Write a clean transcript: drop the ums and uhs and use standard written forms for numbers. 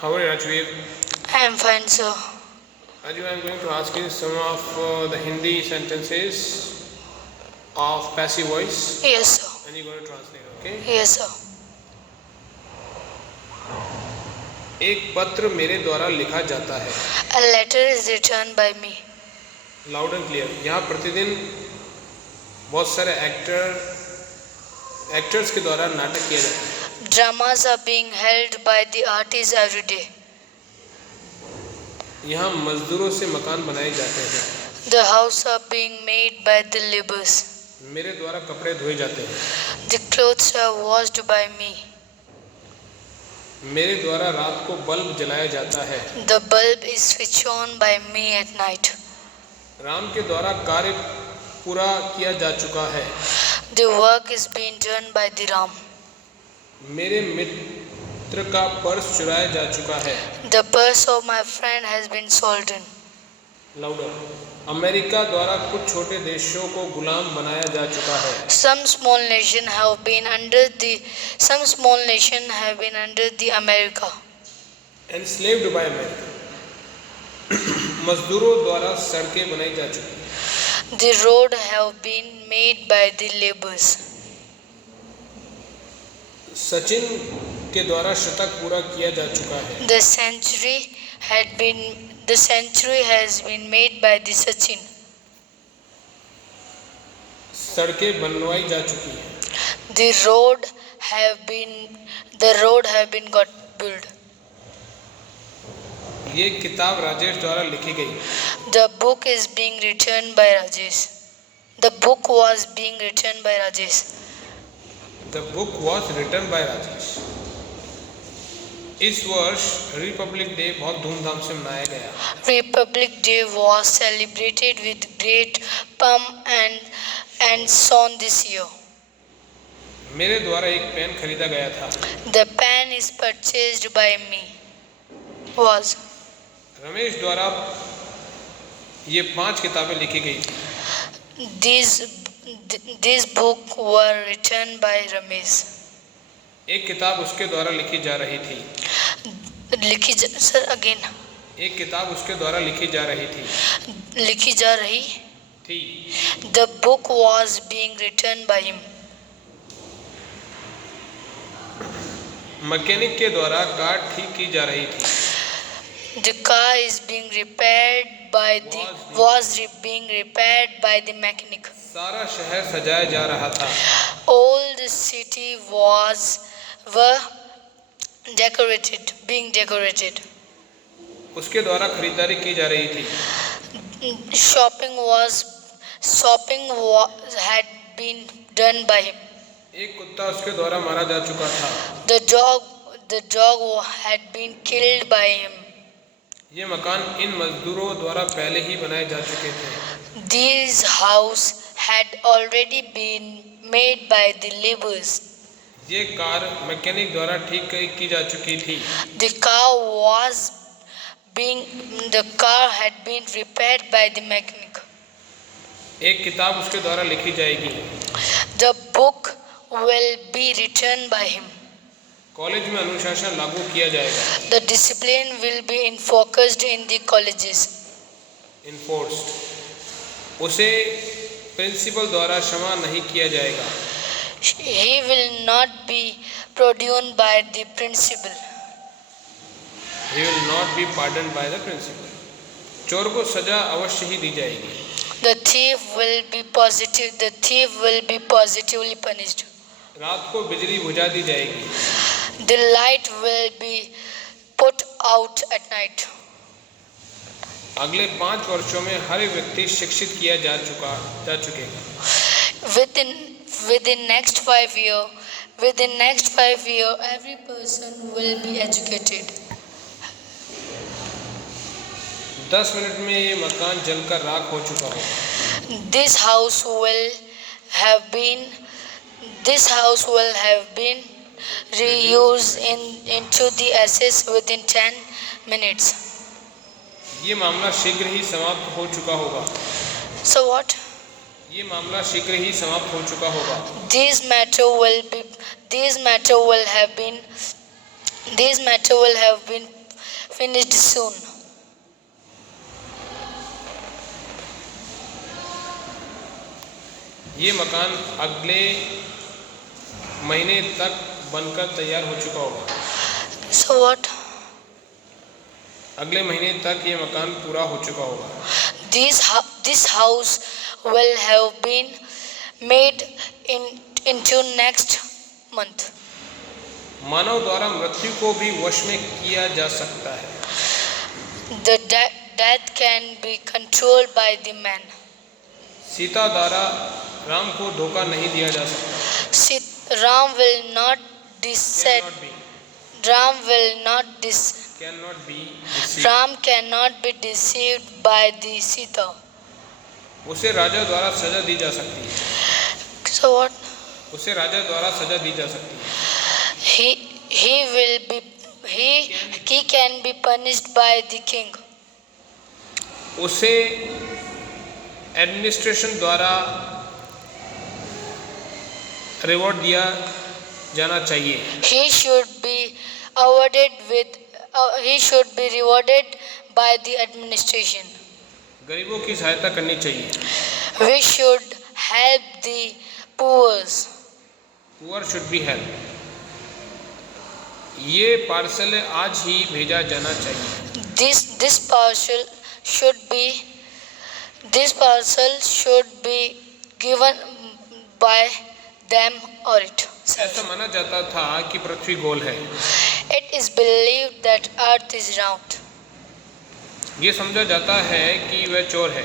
How are you, Rajveer? I am fine, sir. Rajveer, I am going to ask you some of the Hindi sentences of passive voice, Yes, sir. and you're going to translate. Okay? Yes, sir. एक पत्र मेरे द्वारा लिखा जाता है. A letter is written by me. Loud and clear. यहाँ प्रतिदिन बहुत सारे एक्टर्स के द्वारा नाटक किया जाता है. Dramas are being held by the artists every day. यहाँ मजदूरों से मकान बनाए जाते हैं. The house are being made by the laborers. मेरे द्वारा कपड़े धोए जाते हैं. The clothes are washed by me. मेरे द्वारा रात को बल्ब जलाया जाता है. The bulb is switched on by me at night. Ram के द्वारा कार्य पूरा किया जा चुका है. The work is being done by the Ram. मेरे मित्र का पर्स चुराया जा चुका है. The purse of my friend has been stolen. Louder. America द्वारा कुछ छोटे देशों को गुलाम बनाया जा चुका है. Some small nation have been under the America. Enslaved by America. मजदूरों द्वारा सड़कें बनाई जा चुकी हैं. The road have been made by the laborers. Sachin के द्वारा शतक पूरा किया जा चुका है. The century has been made by the Sachin. सड़कें बनवाई जा चुकी हैं. The road have been got built. ये किताब राजेश द्वारा लिखी गई. The book is being written by Rajesh. The book was being written by Rajesh. The book was written by Rajesh. इस वर्ष रिपब्लिक डे बहुत धूमधाम से मनाया गया. Republic Day was celebrated with great pomp and song this year. मेरे द्वारा एक पेन खरीदा गया था. The pen is purchased by me. Was. Ramesh द्वारा ये 5 किताबें लिखी गई थी. These book were written by Ramesh. एक किताब उसके द्वारा लिखी जा रही थी. Sir, again. एक किताब उसके द्वारा लिखी जा रही थी. लिखी जा रही थी. The book was being written by him. Mechanic के द्वारा कार ठीक की जा रही थी. The car is being repaired being repaired by the mechanic. सारा शहर सजाया जा रहा था. All the city were being decorated. उसके द्वारा खरीदारी की जा रही थी. Shopping had been done by him. एक कुत्ता उसके द्वारा मारा जा चुका था. The dog had been killed by him. ये मकान इन मजदूरों द्वारा पहले ही बनाए जा चुके थे. These house had already been made by the laborers. ये कार मैकेनिक द्वारा ठीक की जा चुकी थी. The car had been repaired by the mechanic. एक किताब उसके द्वारा लिखी जाएगी. The book will be written by him. College में अनुशासन लागू किया जाएगा. The discipline will be enforced in the colleges. Enforced. उसे प्रिंसिपल द्वारा क्षमा नहीं किया जाएगा. He will not be pardoned by the principal. He will not be pardoned by the principal. चोर को सजा अवश्य ही दी जाएगी. The thief will be positively punished. रात को बिजली बुझा दी जाएगी. The light will be put out at night. अगले 5 वर्षों में हर व्यक्ति शिक्षित किया जा चुकेगा. Within next 5 year, every person will be educated. 10 minute में ये मकान जलकर राख हो चुका होगा. This house will have been reused into the ashes within 10 minutes. ये मामला शीघ्र ही समाप्त हो चुका होगा. So what? ये मामला शीघ्र ही समाप्त हो चुका होगा. These matter will have been finished soon. ये मकान अगले महीने तक बनकर तैयार हो चुका होगा। So what? अगले महीने तक ये मकान पूरा हो चुका होगा। This house will have been made into next month. मानव द्वारा मृत्यु को भी वश में किया जा सकता है। The death can be controlled by the man. Sita द्वारा राम को धोखा नहीं दिया जा सकता। Ram will not deceive. Ram will not deceive. Cannot be deceived. Ram cannot be deceived by the Sita. उसे राजा द्वारा सजा दी जा सकती है। So what? उसे राजा द्वारा सजा दी जा सकती है। He can be punished by the king. उसे एडमिनिस्ट्रेशन द्वारा रिवॉर्ड दिया जाना चाहिए। He should be rewarded by the administration. गरीबों की सहायता करनी चाहिए। We should help the poor. Poor should be help. ये पार्सल आज ही भेजा जाना चाहिए। This parcel should be given by them or it. ऐसा माना जाता था कि पृथ्वी गोल है। It is believed that earth is round. ये समझा जाता है कि वह चोर है।